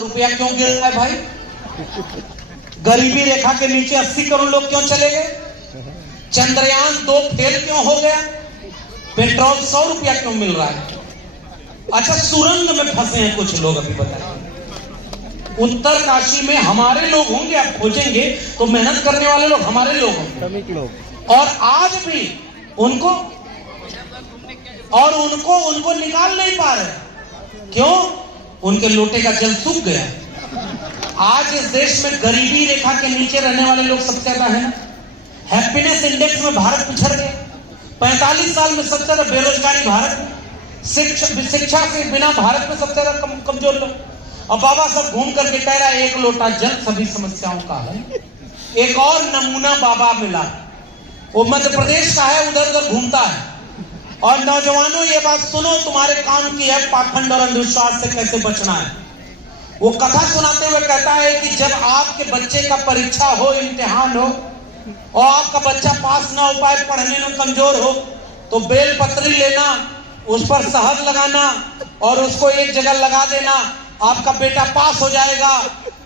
रुपया क्यों गिर रहा है भाई? गरीबी रेखा के नीचे 80 करोड़ लोग क्यों चले गए? चंद्रयान 2 फेल क्यों हो गया? पेट्रोल 100 रुपया क्यों मिल रहा है? अच्छा, सुरंग में फंसे हैं कुछ लोग, अभी बताएं। उत्तरकाशी में हमारे लोग होंगे, आप खोजेंगे तो मेहनत करने वाले लोग हमारे लोग होंगे, श्रमिक लोग, और आज भी उनको निकाल नहीं पा रहे। क्यों? उनके लोटे का जल सूख गया। आज इस देश में गरीबी रेखा के नीचे रहने वाले लोग सबसे ज्यादा है ना। हैप्पीनेस इंडेक्स में भारत पिछड़ गया। 45 साल में सबसे ज्यादा बेरोजगारी भारत में, शिक्षा से बिना भारत में सबसे ज्यादा कमजोर लोग। और बाबा सब घूम करके कह रहा है 1 लोटा जल सभी समस्याओं का है। एक और नमूना बाबा मिला, वो मध्य प्रदेश का है, उधर उधर घूमता है। और नौजवानों ये बात सुनो, तुम्हारे काम की है पाखंड और अंधविश्वास से कैसे बचना है। वो कथा सुनाते हुए कहता है कि जब आपके बच्चे का परीक्षा हो, इम्तिहान हो, और आपका बच्चा पास ना हो पाए, पढ़ने में कमजोर हो, तो बेल पत्री लेना, उस पर शहद लगाना और उसको एक जगह लगा देना, आपका बेटा पास हो जाएगा।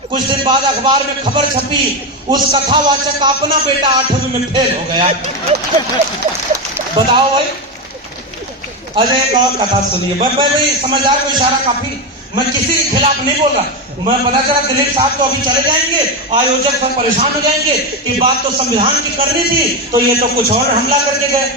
कुछ दिन बाद अखबार में खबर छपी, उस कथावाचक का अपना बेटा 8वीं में फेल हो गया। बताओ भाई। अजय एक और कथा सुनिए भाई, समझदार को इशारा काफी। मैं किसी के खिलाफ नहीं बोल रहा। मैं पता चला दिलीप साहब तो अभी चले जाएंगे, आयोजक सब परेशान हो जाएंगे कि बात तो संविधान की करनी थी, तो ये तो कुछ और हमला करके गए।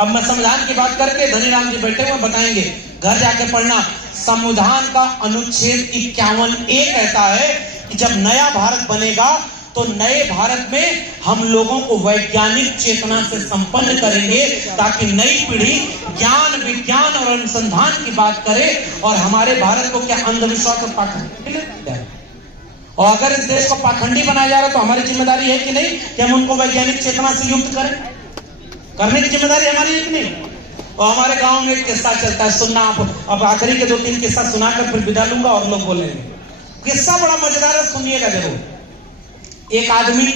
अब मैं संविधान की बात करके, धनीराम जी बैठे हुए बताएंगे, घर जाके पढ़ना। संविधान का अनुच्छेद 51A कहता है कि जब नया भारत बनेगा तो नए भारत में हम लोगों को वैज्ञानिक चेतना से संपन्न करेंगे, ताकि नई पीढ़ी ज्ञान, विज्ञान और अनुसंधान की बात करे, और हमारे भारत को क्या अंधविश्वास और पाखंडी है। और अगर इस देश को पाखंडी बनाया जा रहा है तो हमारी जिम्मेदारी है कि नहीं कि हम उनको वैज्ञानिक चेतना से युक्त करें। करने की जिम्मेदारी हमारी है कि नहीं। और हमारे गांव में एक किस्सा चलता है, सुनना आप। अब आखिरी के 2-3 किस्सा सुनाकर फिर विदा लूंगा और लोग बोलेंगे। किस्सा बड़ा मजेदार है, सुनिएगा जरूर। एक आदमी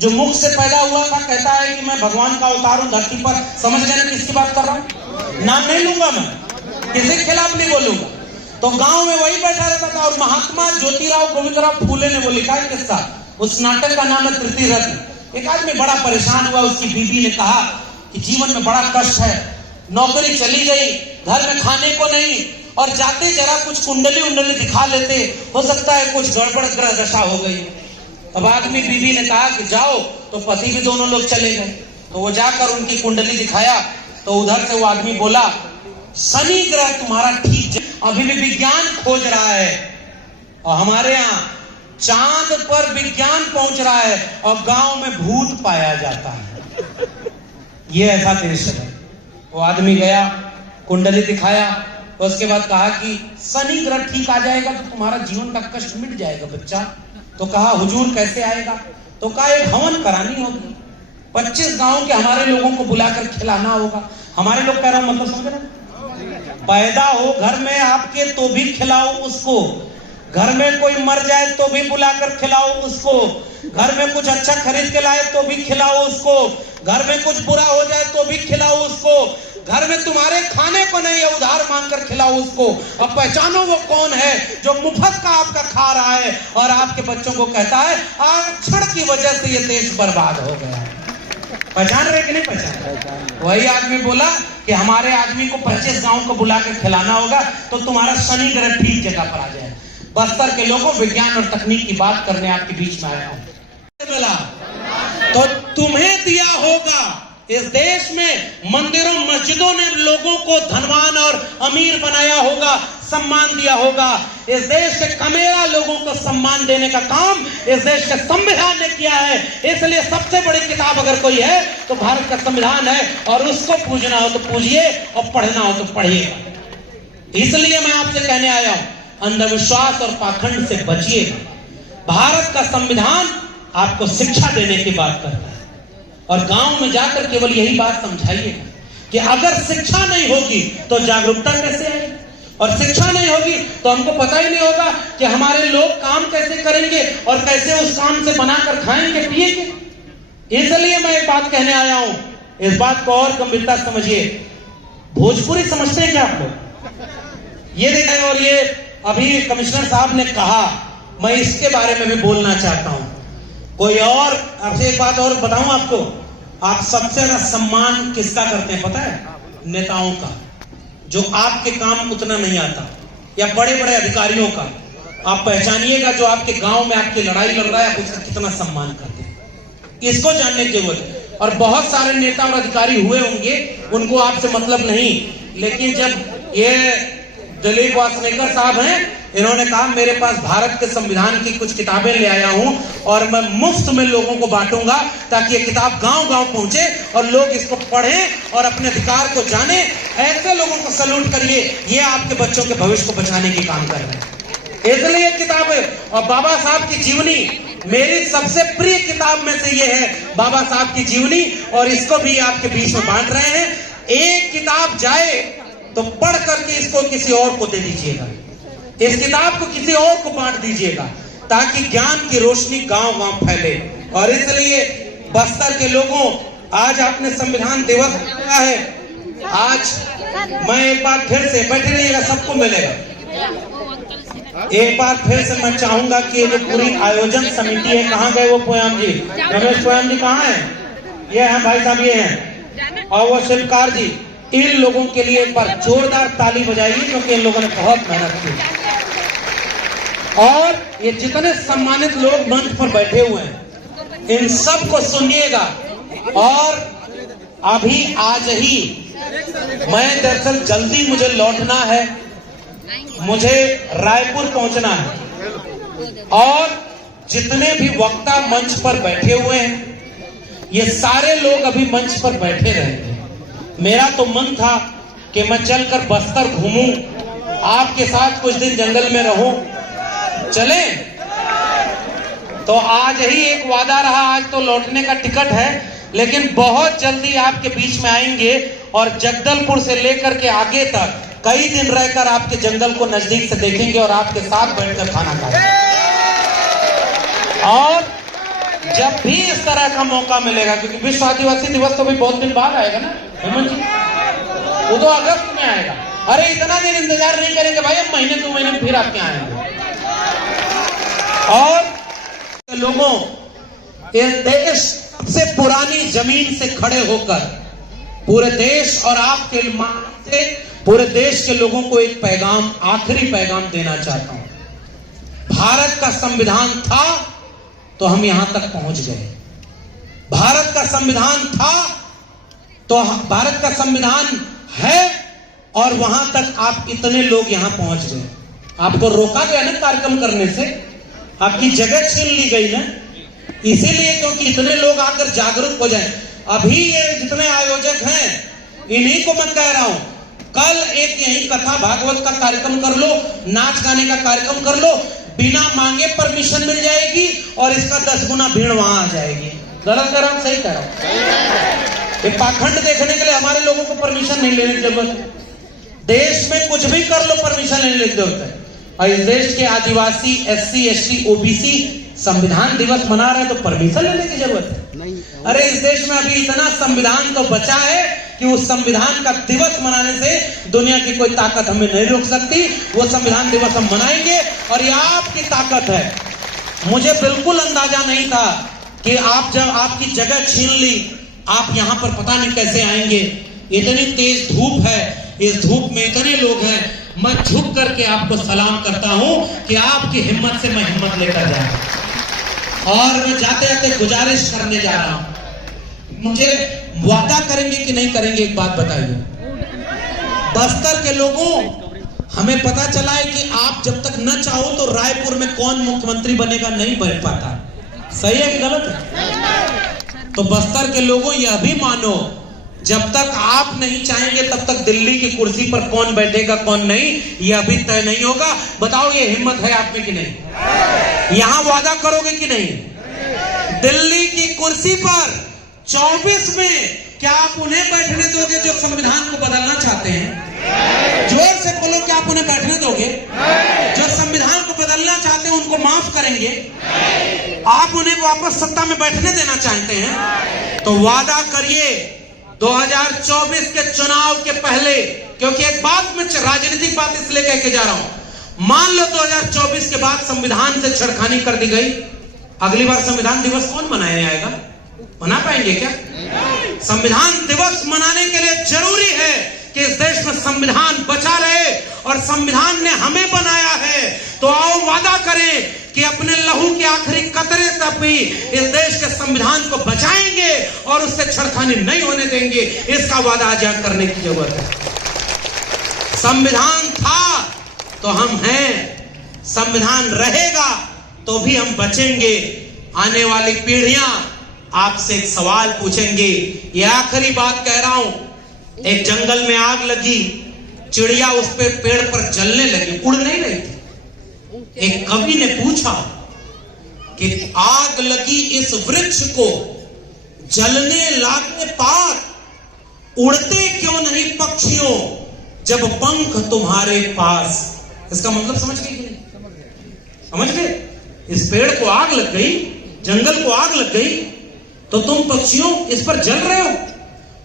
जो मुख से पैदा हुआ था कहता है कि मैं भगवान का अवतार हूं धरती पर। समझ गए ना किसकी बात कर रहा हूं? नाम नहीं लूंगा, मैं किसी के खिलाफ नहीं बोलूंगा। तो गांव में वही बैठा रहता था, और महात्मा ज्योतिराव गोविंदराव फूले ने वो लिखा है किस्सा। उस नाटक का नाम है तृतीय रत्न। एक आदमी बड़ा परेशान हुआ, उसकी बीवी ने कहा कि जीवन में बड़ा कष्ट है, नौकरी चली गई, घर में खाने को नहीं, और जाते जरा कुछ कुंडली दिखा लेते, हो सकता है कुछ गड़बड़ ग्रह दशा हो गई। अब आदमी बीवी ने कहा कि जाओ, तो पति भी दोनों लोग चले गए। तो वो जाकर उनकी कुंडली दिखाया, तो उधर से वो आदमी बोला, शनि ग्रह तुम्हारा ठीक, अभी भी विज्ञान खोज रहा है, और हमारे यहाँ चांद पर विज्ञान पहुंच रहा है, और गांव में भूत पाया जाता है। ये ऐसा देश है। वो आदमी गया, कुंडली दिखाया, उसके बाद कहा कि शनि ग्रह ठीक आ जाएगा तो तुम्हारा जीवन का कष्ट मिट जाएगा बच्चा। तो कहा हुजूर कैसे आएगा? तो कहा एक हवन करानी होगी, 25 गांव के हमारे लोगों को बुलाकर खिलाना होगा। हमारे लोग कह रहा हूं, मतलब समझ रहे? पैदा हो घर में आपके तो भी खिलाओ उसको, घर में कोई मर जाए तो भी बुलाकर खिलाओ उसको, घर में कुछ अच्छा खरीद के लाए तो भी खिलाओ उसको, घर में कुछ बुरा हो जाए तो भी खिलाओ उसको, घर में तुम्हारे खाने को नहीं है उधार मांगकर खिलाओ उसको। अब पहचानो वो कौन है जो मुफ्त का आपका खा रहा है और आपके बच्चों को कहता है आरक्षण की वजह से ये देश बर्बाद हो गया है। पहचान रहे कि नहीं पहचान? वही आदमी बोला कि हमारे आदमी को 25 गांव को बुला के खिलाना होगा तो तुम्हारा शनि ग्रह ठीक जगह पर आ जाए। बस्तर के लोगों, विज्ञान और तकनीक की बात करने आपके बीच में आया हूं। तो तुम्हें दिया होगा, इस देश में मंदिरों मस्जिदों ने लोगों को धनवान और अमीर बनाया होगा, सम्मान दिया होगा। इस देश के कमेरा लोगों को सम्मान देने का काम इस देश के संविधान ने किया है। इसलिए सबसे बड़ी किताब अगर कोई है तो भारत का संविधान है, और उसको पूजना हो तो पूजिए और पढ़ना हो तो पढ़िएगा। इसलिए मैं आपसे कहने आया हूं, अंधविश्वास और पाखंड से बचिएगा। भारत का संविधान आपको शिक्षा देने की बात करता है, और गांव में जाकर केवल यही बात समझाइएगा कि अगर शिक्षा नहीं होगी तो जागरूकता कैसे आएगी, और शिक्षा नहीं होगी तो हमको पता ही नहीं होगा कि हमारे लोग काम कैसे करेंगे और कैसे उस काम से बनाकर खाएंगे पिएंगे। इसलिए मैं एक बात कहने आया हूं, इस बात को और गंभीरता समझिए। भोजपुरी समझते हैं क्या आप लोग? ये देखें, और ये अभी कमिश्नर साहब ने कहा, मैं इसके बारे में भी बोलना चाहता हूं। कोई और आपसे एक बात और बताऊं आपको, आप सबसे ज्यादा सम्मान किसका करते हैं पता है? नेताओं का, जो आपके काम उतना नहीं आता, या बड़े बड़े अधिकारियों का। आप पहचानिएगा जो आपके गांव में आपकी लड़ाई लड़ रहा है, आप उसका कितना सम्मान करते हैं, इसको जानने की जरूरत है। और बहुत सारे नेता और अधिकारी हुए होंगे, उनको आपसे मतलब नहीं, लेकिन जब ये दिलीप वासनीकर साहब हैं, इन्होंने कहा मेरे पास भारत के संविधान की कुछ किताबें ले आया हूं और मैं मुफ्त में लोगों को बांटूंगा, ताकि ये किताब गांव गांव पहुंचे और लोग इसको पढ़ें और अपने अधिकार को जाने। ऐसे लोगों को सैल्यूट करिए, ये आपके बच्चों के भविष्य को बचाने की काम कर रहे हैं। इसलिए किताब है। और बाबा साहब की जीवनी मेरी सबसे प्रिय किताब में से ये है, बाबा साहब की जीवनी, और इसको भी आपके बीच में बांट रहे हैं। एक किताब जाए तो पढ़ करके इसको किसी और को दे दीजिएगा, इस किताब को किसी और को बांट दीजिएगा, ताकि ज्ञान की रोशनी गांव गांव फैले। और इसलिए बस्तर के लोगों, आज आपने संविधान दिवस मनाया है। आज मैं एक बार फिर से, बैठे रहिएगा, सबको मिलेगा, एक बार फिर से मैं चाहूंगा कि ये जो पूरी आयोजन समिति है, कहाँ गए वो पोयाम जी, रमेश पोयाम जी कहाँ हैं? ये हैं भाई साहब, ये हैं, और वो शिल्पकार जी, इन लोगों के लिए एक बार जोरदार ताली बजाइए, क्योंकि इन लोगों ने बहुत मेहनत की। और ये जितने सम्मानित लोग मंच पर बैठे हुए हैं, इन सब को सुनिएगा। और अभी आज ही मैं, दरअसल जल्दी मुझे लौटना है, मुझे रायपुर पहुंचना है, और जितने भी वक्ता मंच पर बैठे हुए हैं, ये सारे लोग अभी मंच पर बैठे रहेंगे। मेरा तो मन था कि मैं चलकर बस्तर घूमूं, आपके साथ कुछ दिन जंगल में रहूं, चले? तो आज ही एक वादा रहा, आज तो लौटने का टिकट है, लेकिन बहुत जल्दी आपके बीच में आएंगे और जगदलपुर से लेकर के आगे तक कई दिन रहकर आपके जंगल को नजदीक से देखेंगे और आपके साथ बैठकर खाना खाएंगे। और जब भी इस तरह का मौका मिलेगा, क्योंकि विश्व आदिवासी दिवस तो भी बहुत दिन बाद आएगा ना हेमंत जी, वो तो अगस्त में आएगा। अरे इतना दिन इंतजार नहीं करेंगे भाई, अब महीने 2 महीने फिर आपके आएंगे। और लोगों, इस देश से पुरानी जमीन से खड़े होकर पूरे देश और आपके से पूरे देश के लोगों को एक पैगाम, आखिरी पैगाम देना चाहता हूं। भारत का संविधान था तो हम यहां तक पहुंच गए, भारत का संविधान था तो भारत का संविधान है, और वहां तक आप इतने लोग यहां पहुंच गए। आपको रोका गया ना कार्यक्रम करने से, आपकी जगह छीन ली गई ना, इसीलिए क्योंकि इतने लोग आकर जागरूक हो जाएं। अभी ये जितने आयोजक हैं, इन्हीं को मैं कह रहा हूं, कल एक यही कथा भागवत का कार्यक्रम कर लो, नाच गाने का कार्यक्रम कर लो, बिना मांगे परमिशन मिल जाएगी और इसका 10 गुना भीड़ वहां आ जाएगी। गलत कर रहा हूं, सही कर रहा हूं? ये पाखंड देखने के लिए हमारे लोगों को परमिशन नहीं लेने की जरूरत है। देश में कुछ भी कर लो, परमिशन लेने की जरूरत है। और इस देश के आदिवासी, SC, ST, OBC संविधान दिवस मना रहे हैं तो परमिशन लेने की जरूरत है नहीं। अरे इस देश में अभी इतना संविधान तो बचा है कि उस संविधान का दिवस मनाने से दुनिया की कोई ताकत हमें नहीं रोक सकती। वो संविधान दिवस हम मनाएंगे और ये आपकी ताकत है। मुझे बिल्कुल अंदाजा नहीं था कि आप जब आपकी जगह छीन ली, आप यहां पर पता नहीं कैसे आएंगे। इतनी तेज धूप है, इस धूप में इतने लोग हैं, मैं झुक करके आपको सलाम करता हूं कि आपकी हिम्मत से मैं हिम्मत लेकर जाऊं। और मैं जाते जाते गुजारिश करने जा रहा हूं, मुझे वादा करेंगे कि नहीं करेंगे, एक बात बताइए। बस्तर के लोगों, हमें पता चला है कि आप जब तक न चाहो तो रायपुर में कौन मुख्यमंत्री बनेगा नहीं बन पाता। सही है कि गलत है? तो बस्तर के लोगों, यह भी मानो, जब तक आप नहीं चाहेंगे तब तक दिल्ली की कुर्सी पर कौन बैठेगा कौन नहीं, यह अभी तय नहीं होगा। बताओ ये हिम्मत है आप में कि नहीं? यहां वादा करोगे कि नहीं? दिल्ली की कुर्सी पर 24 में क्या आप उन्हें बैठने दोगे जो संविधान को बदलना चाहते हैं? जोर से बोलो, क्या आप उन्हें बैठने दोगे? जो संविधान को बदलना चाहते हैं उनको माफ करेंगे? आप उन्हें वापस सत्ता में बैठने देना चाहते हैं? तो वादा करिए 2024 के चुनाव के पहले, क्योंकि एक बात में राजनीतिक बात इसलिए कह के जा रहा हूं, मान लो 2024 के बाद संविधान से छेड़खानी कर दी गई, अगली बार संविधान दिवस कौन मनाने आएगा? मना पाएंगे क्या? संविधान दिवस मनाने के लिए जरूरी है कि इस देश में संविधान बचा रहे, और संविधान ने हमें बनाया है। तो आओ वादा करें कि अपने लहू के आखिरी कतरे तक भी इस देश के संविधान को बचाएंगे और उससे छेड़खानी नहीं होने देंगे। इसका वादा आज करने की जरूरत है। संविधान था तो हम हैं, संविधान रहेगा तो भी हम बचेंगे। आने वाली पीढ़ियां आपसे एक सवाल पूछेंगे। ये आखिरी बात कह रहा हूं, एक जंगल में आग लगी, चिड़िया उस पे पेड़ पर जलने लगी, उड़ नहीं रही थी। एक कवि ने पूछा कि आग लगी इस वृक्ष को, जलने लागे पात, उड़ते क्यों नहीं पक्षियों जब पंख तुम्हारे पास। इसका मतलब समझ गए कि नहीं? समझ गए? इस पेड़ को आग लग गई, जंगल को आग लग गई, तो तुम पक्षियों इस पर जल रहे हो,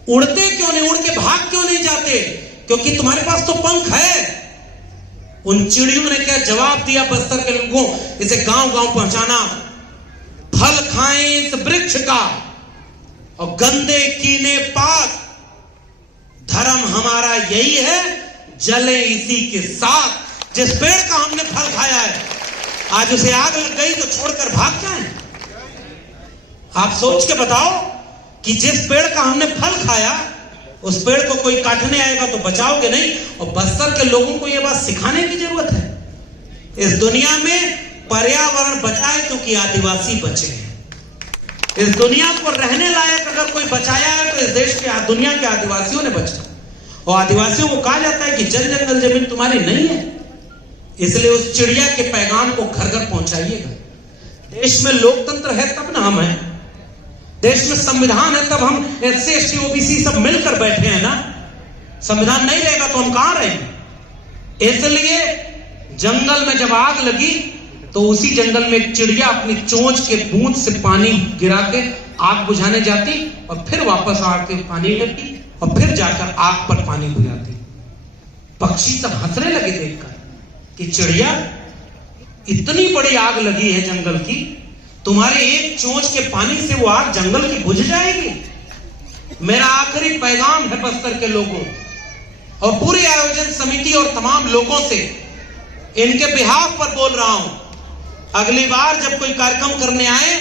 उड़ते क्यों नहीं, उड़ के भाग क्यों नहीं जाते? क्योंकि तुम्हारे पास तो पंख है। उन चिड़ियों ने क्या जवाब दिया बस्तर के लोगों, इसे गांव गांव पहुंचाना। फल खाएं इस वृक्ष का और गंदे कीने पात, धर्म हमारा यही है, जले इसी के साथ। जिस पेड़ का हमने फल खाया है, आज उसे आग लग गई तो छोड़कर भाग जाएं? आप सोच के बताओ कि जिस पेड़ का हमने फल खाया, उस पेड़ को कोई काटने आएगा तो बचाओगे नहीं। और बस्तर के लोगों को यह बात सिखाने की जरूरत है। इस दुनिया में पर्यावरण बचाए क्योंकि आदिवासी बचे हैं। इस दुनिया को रहने लायक अगर कोई बचाया है तो इस देश के दुनिया के आदिवासियों ने बचाया। और आदिवासियों को कहा जाता है कि जल जंगल जमीन तुम्हारी नहीं है, इसलिए उस चिड़िया के पैगाम को घर घर पहुंचाइएगा। देश में लोकतंत्र है तब ना हम हैं, देश में संविधान है तब हम SC ST OBC सब मिलकर बैठे हैं ना। संविधान नहीं रहेगा तो हम कहां रहेंगे? इसलिए जंगल में जब आग लगी तो उसी जंगल में एक चिड़िया अपनी चोंच के बूंद से पानी गिरा के आग बुझाने जाती और फिर वापस आके पानी लेती और फिर जाकर आग पर पानी बुझाती। पक्षी सब हंसने लगे देखकर कि चिड़िया, इतनी बड़ी आग लगी है जंगल की, तुम्हारे एक चोंच के पानी से वो आग जंगल की बुझ जाएगी। मेरा आखिरी पैगाम है बस्तर के लोगों और पूरी आयोजन समिति और तमाम लोगों से, इनके बिहाफ पर बोल रहा हूं, अगली बार जब कोई कार्यक्रम करने आए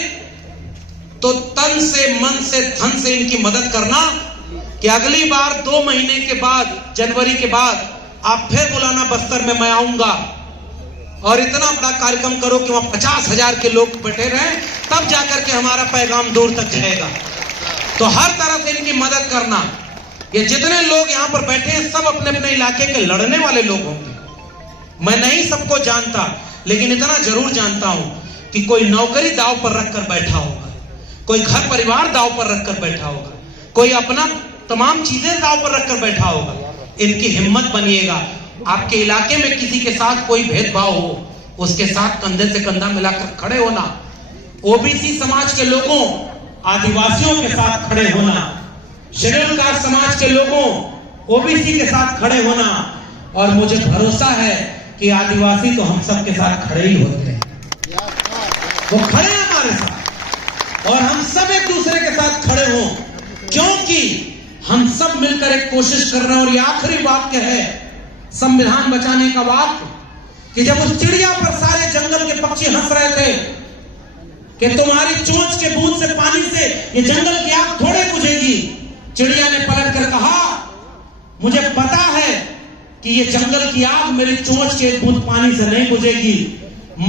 तो तन से, मन से, धन से इनकी मदद करना कि अगली बार 2 महीने के बाद, जनवरी के बाद आप फिर बुलाना बस्तर में, मैं आऊंगा। और इतना बड़ा कार्यक्रम करो कि वहां 50,000 के लोग बैठे रहे, तब जाकर के हमारा पैगाम दूर तक जाएगा। तो हर तरह से इनकी मदद करना। ये जितने लोग यहां पर बैठे हैं सब अपने अपने इलाके के लड़ने वाले लोग होंगे। मैं नहीं सबको जानता, लेकिन इतना जरूर जानता हूं कि कोई नौकरी दांव पर रखकर बैठा होगा, कोई घर परिवार दांव पर रखकर बैठा होगा, कोई अपना तमाम चीजें दांव पर रखकर बैठा होगा। इनकी हिम्मत बनिएगा। आपके इलाके में किसी के साथ कोई भेदभाव हो, उसके साथ कंधे से कंधा मिलाकर खड़े होना। OBC समाज के लोगों, आदिवासियों के साथ खड़े होना, शेड्यूल कास्ट समाज के लोगों, OBC के साथ खड़े होना। और मुझे भरोसा है कि आदिवासी तो हम सब के साथ खड़े ही होते हैं, वो खड़े हैं हमारे साथ, और हम सब एक दूसरे के साथ खड़े हों, क्योंकि हम सब मिलकर एक कोशिश कर रहे हैं। और ये आखिरी वाक्य है संविधान बचाने का वाक्य, कि जब उस चिड़िया पर सारे जंगल के पक्षी हंस रहे थे कि तुम्हारी चोंच के बूंद से, पानी से ये जंगल की आग थोड़े बुझेगी, चिड़िया ने पलट कर कहा, मुझे पता है कि ये जंगल की आग मेरी चोंच के बूंद पानी से नहीं बुझेगी,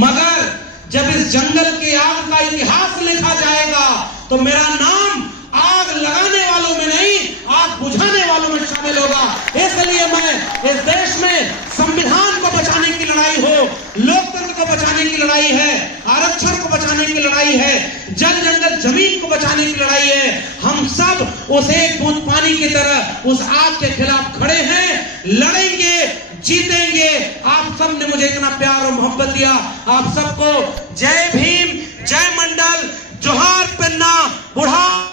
मगर जब इस जंगल की आग का इतिहास लिखा जाएगा तो मेरा नाम आग लगाने वालों में नहीं, आग बुझाने वालों में शामिल होगा। इसलिए मैं इस देश में संविधान को बचाने की लड़ाई हो, लोकतंत्र को बचाने की लड़ाई है, आरक्षण को बचाने की लड़ाई है, जल जंगल जमीन को बचाने की लड़ाई है। हम सब उस एक बूंद पानी की तरह उस आग के खिलाफ खड़े हैं, लड़ेंगे, जीतेंगे। आप सब ने मुझे इतना प्यार और मोहब्बत दिया, आप सबको जय भीम, जय मंडल, जोहार पन्ना, बुढ़ा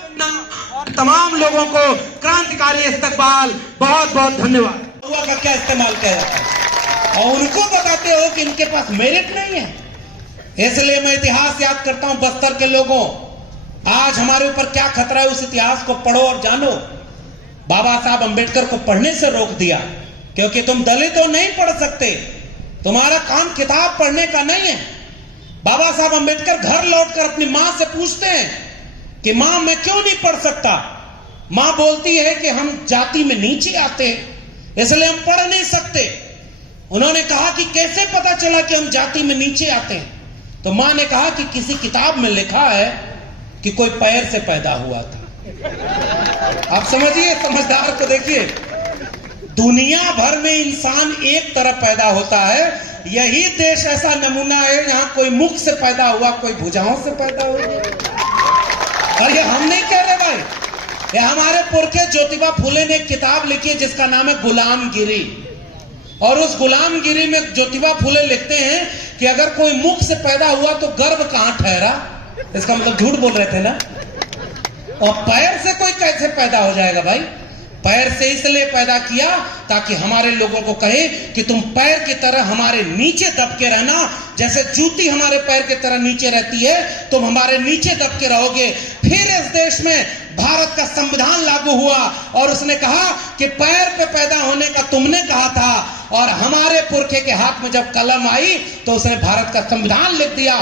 तमाम लोगों को क्रांतिकारी इस्तकबाल, बहुत बहुत धन्यवाद। हुआ का क्या इस्तेमाल किया जाता है? और उनको बताते हो कि इनके पास मेरिट नहीं है। इसलिए मैं इतिहास याद करता हूं बस्तर के लोगों, आज हमारे ऊपर क्या खतरा है उस इतिहास को पढ़ो और जानो। बाबा साहब अंबेडकर को पढ़ने से रोक दिया क्योंकि तुम दलित हो, नहीं पढ़ सकते, तुम्हारा काम किताब पढ़ने का नहीं है। बाबा साहब अंबेडकर घर लौटकर अपनी मां से पूछते हैं कि मां मैं क्यों नहीं पढ़ सकता। मां बोलती है कि हम जाति में नीचे आते हैं इसलिए हम पढ़ नहीं सकते। उन्होंने कहा कि कैसे पता चला कि हम जाति में नीचे आते हैं? तो मां ने कहा कि किसी किताब में लिखा है कि कोई पैर से पैदा हुआ था। आप समझिए, समझदार को देखिए, दुनिया भर में इंसान एक तरफ पैदा होता है, यही देश ऐसा नमूना है यहां कोई मुख से पैदा हुआ, कोई भुजाओं से पैदा हुआ। और ये हम नहीं कह रहे भाई, ये हमारे पुरखे ज्योतिबा फुले ने एक किताब लिखी है जिसका नाम है गुलामगिरी। और उस गुलामगिरी में ज्योतिबा फुले लिखते हैं कि अगर कोई मुख से पैदा हुआ तो गर्भ कहां ठहरा, इसका मतलब झूठ बोल रहे थे ना। और पैर से कोई कैसे पैदा हो जाएगा भाई? पैर से इसलिए पैदा किया ताकि हमारे लोगों को कहे कि तुम पैर की तरह हमारे नीचे दब के रहना, जैसे जूती हमारे पैर की तरह नीचे रहती है तुम हमारे नीचे दब के रहोगे। फिर इस देश में भारत का संविधान लागू हुआ और उसने कहा कि पैर पे पैदा होने का तुमने कहा था, और हमारे पुरखे के हाथ में जब कलम आई तो उसने भारत का संविधान लिख दिया।